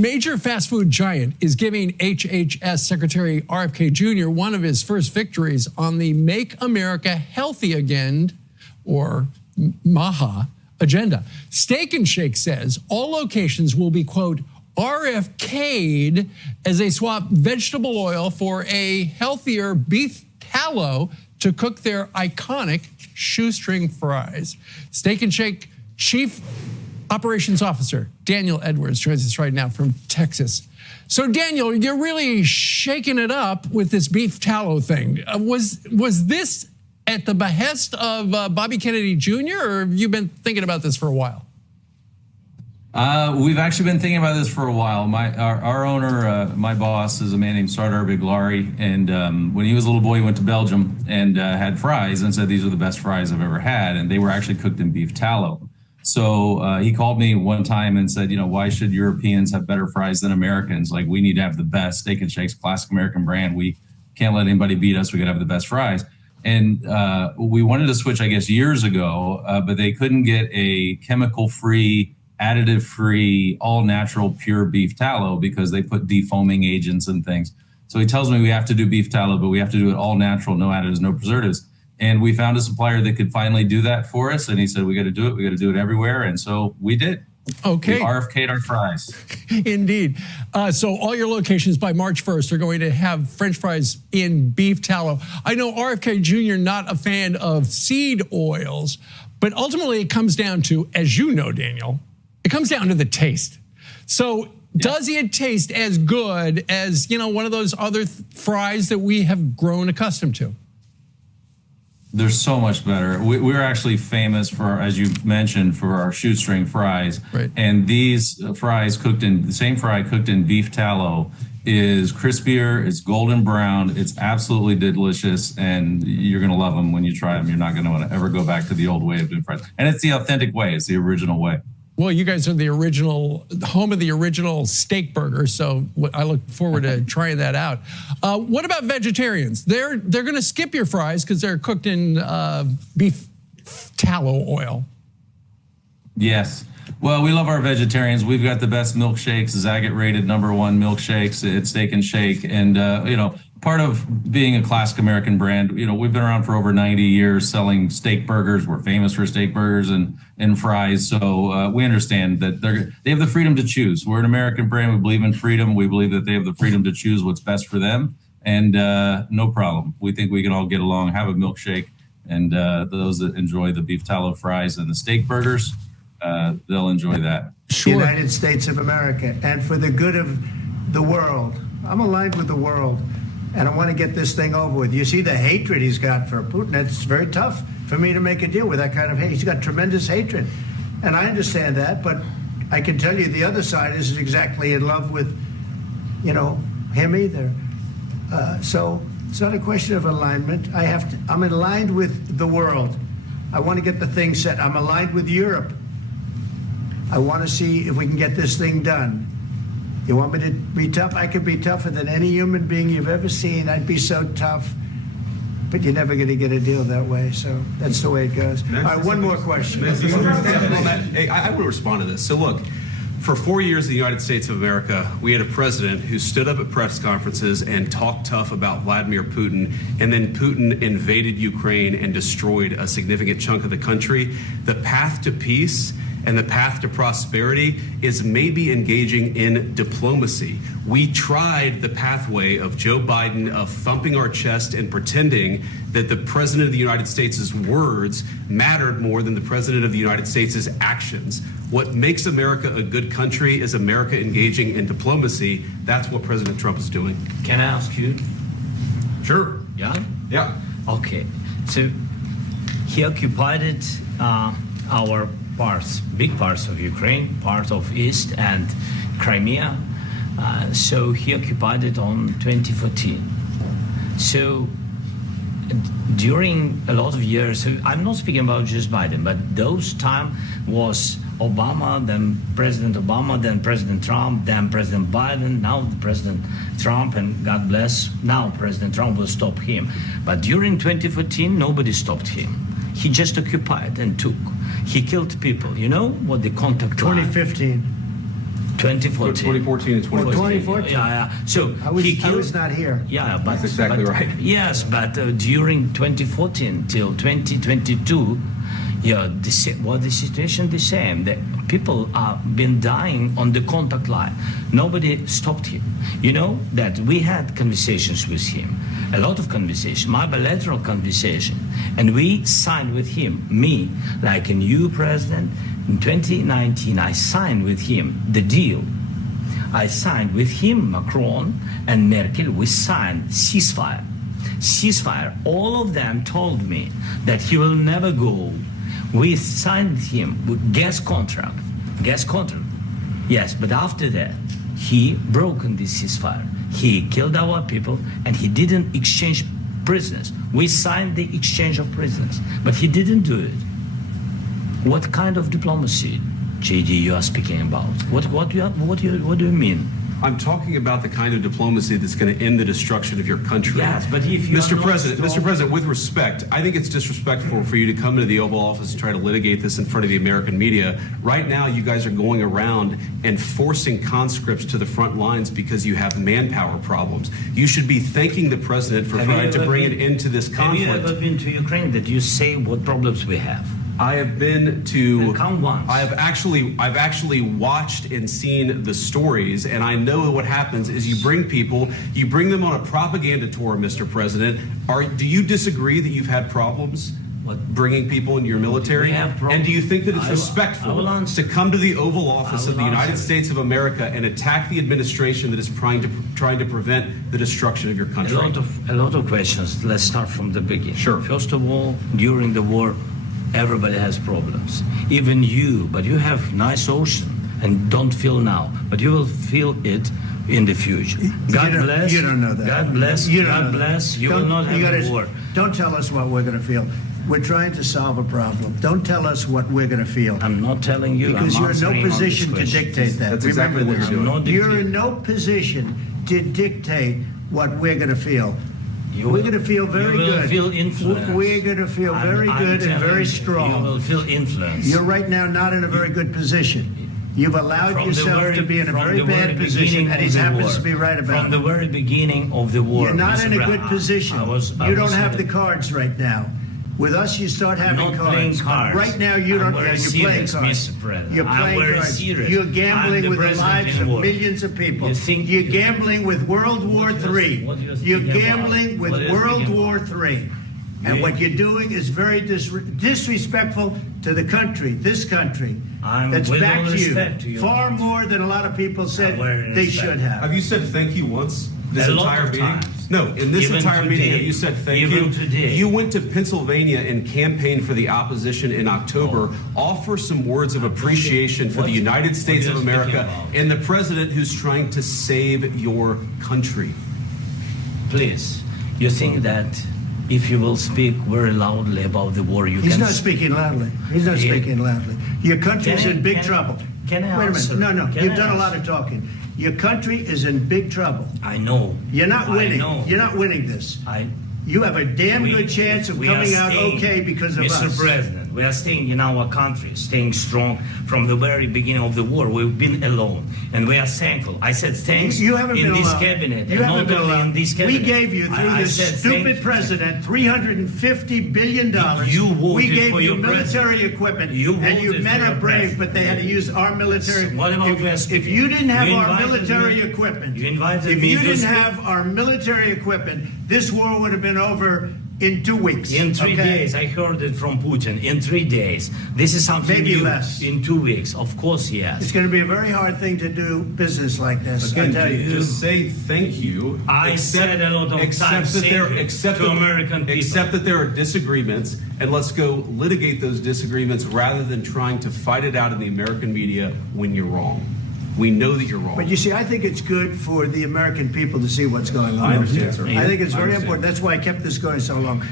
Major fast food giant is giving HHS Secretary RFK Jr. one of his first victories on the Make America Healthy Again, or MAGA, agenda. Steak and Shake says all locations will be, quote, RFK'd as they swap vegetable oil for a healthier beef tallow to cook their iconic shoestring fries. Steak and Shake Chief Operations Officer Daniel Edwards joins us right now from Texas. So Daniel, you're really shaking it up with this beef tallow thing. Was this at the behest of Bobby Kennedy Jr., or have you been thinking about this for a while? We've actually been thinking about this for a while. Our owner, my boss, is a man named Sardar Biglari, and when he was a little boy, he went to Belgium and had fries and said these are the best fries I've ever had, and they were actually cooked in beef tallow. So he called me one time and said, why should Europeans have better fries than Americans? Like, we need to have the best. Steak and Shake's classic American brand. We can't let anybody beat us. We got to have the best fries. And we wanted to switch, I guess, years ago, but they couldn't get a chemical-free, additive-free, all-natural, pure beef tallow because they put defoaming agents and things. So he tells me we have to do beef tallow, but we have to do it all natural, no additives, no preservatives. And we found a supplier that could finally do that for us. And he said, we got to do it. We got to do it everywhere. And so we did. Okay. We RFK'd our fries. Indeed. So all your locations by March 1st are going to have French fries in beef tallow. I know RFK Jr. not a fan of seed oils, but ultimately it comes down to, as you know, Daniel, it comes down to the taste. So does it taste as good as, one of those other fries that we have grown accustomed to? They're so much better. We're actually famous for, as you mentioned, for our shoestring fries. Right. And these fries the same fry cooked in beef tallow is crispier, it's golden brown, it's absolutely delicious, and you're gonna love them when you try them. You're not gonna wanna ever go back to the old way of doing fries. And it's the authentic way, it's the original way. Well, you guys are the home of the original steak burger, so I look forward to trying that out. What about vegetarians? They're going to skip your fries because they're cooked in beef tallow oil. Yes. Well, we love our vegetarians. We've got the best milkshakes, Zagat rated #1 milkshakes at Steak and Shake, and part of being a classic American brand, we've been around for over 90 years selling steak burgers. We're famous for steak burgers and fries. So we understand that they have the freedom to choose. We're an American brand. We believe in freedom. We believe that they have the freedom to choose what's best for them. And no problem. We think we can all get along, have a milkshake. And those that enjoy the beef tallow fries and the steak burgers, they'll enjoy that. Sure. United States of America, and for the good of the world. I'm aligned with the world. And I want to get this thing over with. You see the hatred he's got for Putin. It's very tough for me to make a deal with that kind of hate. He's got tremendous hatred. And I understand that, but I can tell you the other side isn't exactly in love with, him either. So it's not a question of alignment. I'm aligned with the world. I want to get the thing set. I'm aligned with Europe. I want to see if we can get this thing done. You want me to be tough? I could be tougher than any human being you've ever seen. I'd be so tough. But you're never going to get a deal that way. So that's the way it goes. All right, one more question. I want to respond to this. So look, for 4 years in the United States of America, we had a president who stood up at press conferences and talked tough about Vladimir Putin, and then Putin invaded Ukraine and destroyed a significant chunk of the country. The path to peace and the path to prosperity is maybe engaging in diplomacy. We tried the pathway of Joe Biden of thumping our chest and pretending that the president of the United States' words mattered more than the president of the United States' actions. What makes America a good country is America engaging in diplomacy. That's what President Trump is doing. Can I ask you? Sure. Yeah? Yeah. Okay. So he occupied our big parts of Ukraine, part of East and Crimea. So he occupied it on 2014. So during a lot of years, so I'm not speaking about just Biden, but those time was Obama, then President Obama, then President Trump, then President Biden, now President Trump, and God bless, now President Trump will stop him. But during 2014, nobody stopped him. He just occupied and took. He killed people. You know what the contact 2015. 2014. 2014 and 2014. 2014. Yeah. So I was, he killed. I was not here. Yeah, but That's exactly but- right. Yes, but during 2014 till 2022, yeah, the situation the same. The people have been dying on the contact line. Nobody stopped him. You know that we had conversations with him, a lot of conversation, my bilateral conversation, and we signed with him. Me, like a new president in 2019, I signed with him the deal. I signed with him, Macron and Merkel. We signed ceasefire. Ceasefire. All of them told me that he will never go. We signed him with gas contract. Yes, but after that, he broken this ceasefire. He killed our people, and he didn't exchange prisoners. We signed the exchange of prisoners, but he didn't do it. What kind of diplomacy, JD, you are speaking about? What do you mean? I'm talking about the kind of diplomacy that's going to end the destruction of your country. Yes, but if you Mr. are not President, strong- with respect, I think it's disrespectful for you to come into the Oval Office and try to litigate this in front of the American media. Right now, you guys are going around and forcing conscripts to the front lines because you have manpower problems. You should be thanking the president for trying to bring an end to this conflict. Have you ever been to Ukraine that you say what problems we have? I have been to. Then come once. I've actually watched and seen the stories, and I know what happens is you bring them on a propaganda tour, Mr. President. Do you disagree that you've had problems bringing people into your military? We have problems. And do you think that it's I will respectful answer. to come to the Oval Office I of the will United answer. States of America and attack the administration that is trying to prevent the destruction of your country? A lot of questions. Let's start from the beginning. Sure. First of all, during the war, everybody has problems. Even you, but you have nice ocean and don't feel now, but you will feel it in the future. God bless. You don't know that. God bless. You don't God know that. bless. You will not have a war. Don't tell us what we're going to feel. We're trying to solve a problem. Don't tell us what we're going to feel. I'm not telling you. Because I'm you're in no answering on this position to question. dictate that. That's Remember exactly what this. you're doing. I'm not You're dictating. in no position to dictate what we're going to feel. You We're will- going to feel very you will good. Feel influenced. We're going to feel very I'm good and telling very you, strong. You will feel influence. You're right now not in a very good position. You've allowed From the yourself very- to be in a from very the very bad position, beginning and he of the happens war. to be right about From the it. very beginning of the war. You're not Mr. in a Brown, good position. I You don't was have the in a- cards right now. With us, you start having not playing cards. cards. Right now, you I'm don't. very You're playing serious, cards. Mr. President. You're I'm playing very cards. serious. You're I'm gambling the with the president lives in of war. millions of people. You think- You're gambling with World War III. what you're You're speaking about? gambling with What you're World speaking War about? III. And Yeah. what you're doing is very disrespectful to the country, this country, I'm that's with all backed respect to you your far country. more than a lot of people said very they respect. should have. Have you said thank you once this A lot entire of meeting? times. No, in this Even entire meeting, today. have you said thank Even you? today. You went to Pennsylvania and campaigned for the opposition in October. Offer some words of appreciation for the United States what of are you speaking America about? and the president who's trying to save your country. Please, you think that if you will speak very loudly about the war, you He's can... not speaking loudly. He's not Yeah. speaking loudly. Your country's Can I- in big can I- trouble. can I Wait a answer? minute. No, Can you've I done a lot answer? of talking. Your country is in big trouble. I know. You're not I winning. know. You're not winning this. I... You have a damn We- good chance of we are coming out staying- okay because of Mr. us. President, we are staying in our country, staying strong from the very beginning of the war. We've been alone, and we are thankful. I said thanks You haven't in been this allowed. cabinet, You and haven't not been only in allowed. this We cabinet. gave you, through I this said stupid thank- president, $350 billion. You voted we gave for you your military president. equipment, You and you voted men for are your brave, president. but they had to use our military. What about West if Virginia? you didn't have You our invited military me- equipment, you invited if me you to didn't speak- have our military equipment, this war would have been over in 2 weeks. In 3 okay? days, I heard it from Putin. In 3 days, this is something Maybe new. less. In 2 weeks, of course, yes. It's going to be a very hard thing to do business like this. I Again, tell you. just say thank you. I said a lot of except times that thank there, you except to that, American people. Except that there are disagreements, and let's go litigate those disagreements rather than trying to fight it out in the American media when you're wrong. We know that you're wrong. But you see, I think it's good for the American people to see what's going on. I understand, sir. I think it's I very understand. important. That's why I kept this going so long.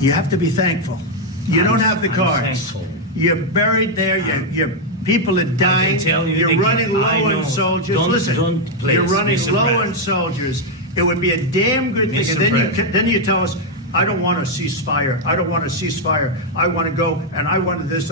You have to be thankful. You don't have the I'm cards. thankful. You're buried there. Your people are dying. tell you You're again, running low I on know. soldiers. Don't- Listen, don't please, you're running Mr. low President. on soldiers. It would be a damn good thing. Mr. And then President. then you tell us, I don't want a ceasefire. I don't want a ceasefire. I want to go and I want this.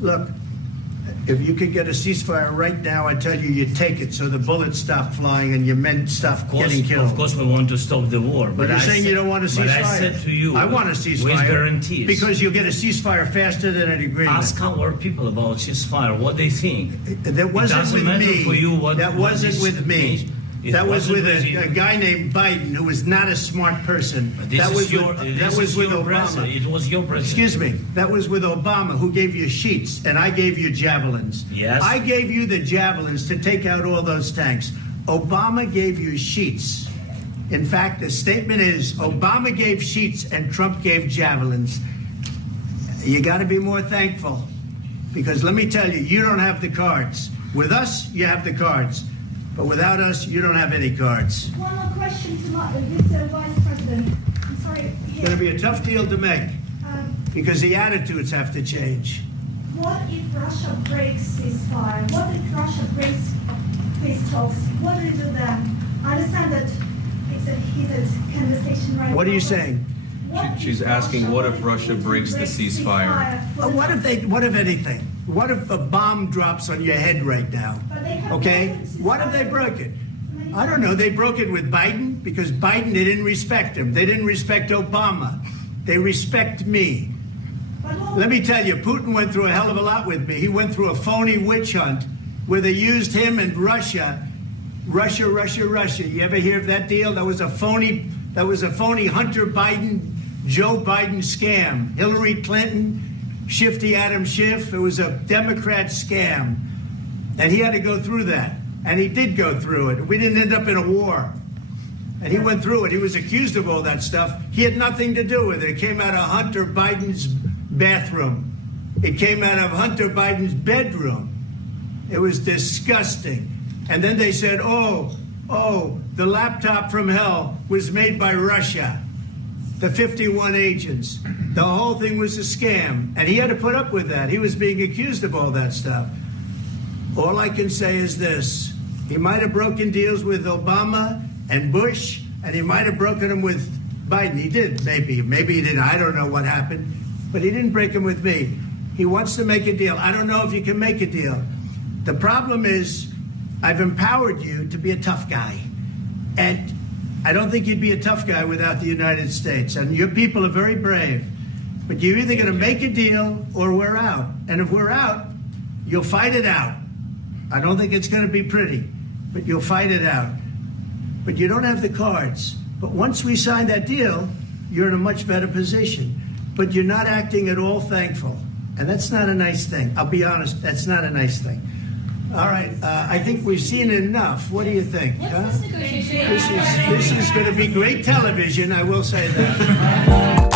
Look, If you could get a ceasefire right now, I tell you, you take it so the bullets stop flying and your men stop getting killed. Of course, we want to stop the war. But you're saying you don't want a ceasefire. But I said to you, I want a ceasefire. with guarantees. Because you'll get a ceasefire faster than an agreement. Ask our people about ceasefire, what they think. That wasn't with me. For you what, that wasn't with me. That was with a guy named Biden who was not a smart person. That was with Obama. It was your president. Excuse me. That was with Obama, who gave you sheets, and I gave you javelins. Yes. I gave you the javelins to take out all those tanks. Obama gave you sheets. In fact, the statement is Obama gave sheets and Trump gave javelins. You got to be more thankful, because let me tell you, you don't have the cards. With us, you have the cards. But without us, you don't have any cards. One more question to Mr. Vice President. I'm sorry. It's going to be a tough deal to make, because the attitudes have to change. What if Russia breaks ceasefire? What if Russia breaks peace talks? What do we do then? I understand that it's a heated conversation right now. What are you saying? She's asking, what if Russia breaks the ceasefire? What if anything? What if a bomb drops on your head right now? Okay? What if they broke it? I don't know. They broke it with Biden, because Biden, they didn't respect him. They didn't respect Obama. They respect me. Let me tell you, Putin went through a hell of a lot with me. He went through a phony witch hunt where they used him and Russia. Russia. You ever hear of that deal? That was a phony Hunter Biden, Joe Biden scam. Hillary Clinton, Shifty Adam Schiff. It was a Democrat scam. And he had to go through that. And he did go through it. We didn't end up in a war. And he went through it. He was accused of all that stuff. He had nothing to do with it. It came out of Hunter Biden's bathroom. It came out of Hunter Biden's bedroom. It was disgusting. And then they said, oh, the laptop from hell was made by Russia. The 51 agents. The whole thing was a scam. And he had to put up with that. He was being accused of all that stuff. All I can say is this. He might have broken deals with Obama and Bush, and he might have broken them with Biden. He did, maybe. Maybe he didn't. I don't know what happened. But he didn't break them with me. He wants to make a deal. I don't know if you can make a deal. The problem is I've empowered you to be a tough guy. And I don't think you'd be a tough guy without the United States. And your people are very brave. But you're either going to make a deal or we're out. And if we're out, you'll fight it out. I don't think it's going to be pretty, but you'll fight it out. But you don't have the cards. But once we sign that deal, you're in a much better position. But you're not acting at all thankful. And that's not a nice thing. I'll be honest, that's not a nice thing. All right, I think we've seen enough. What do you think? Huh? This is going to be great television, I will say that.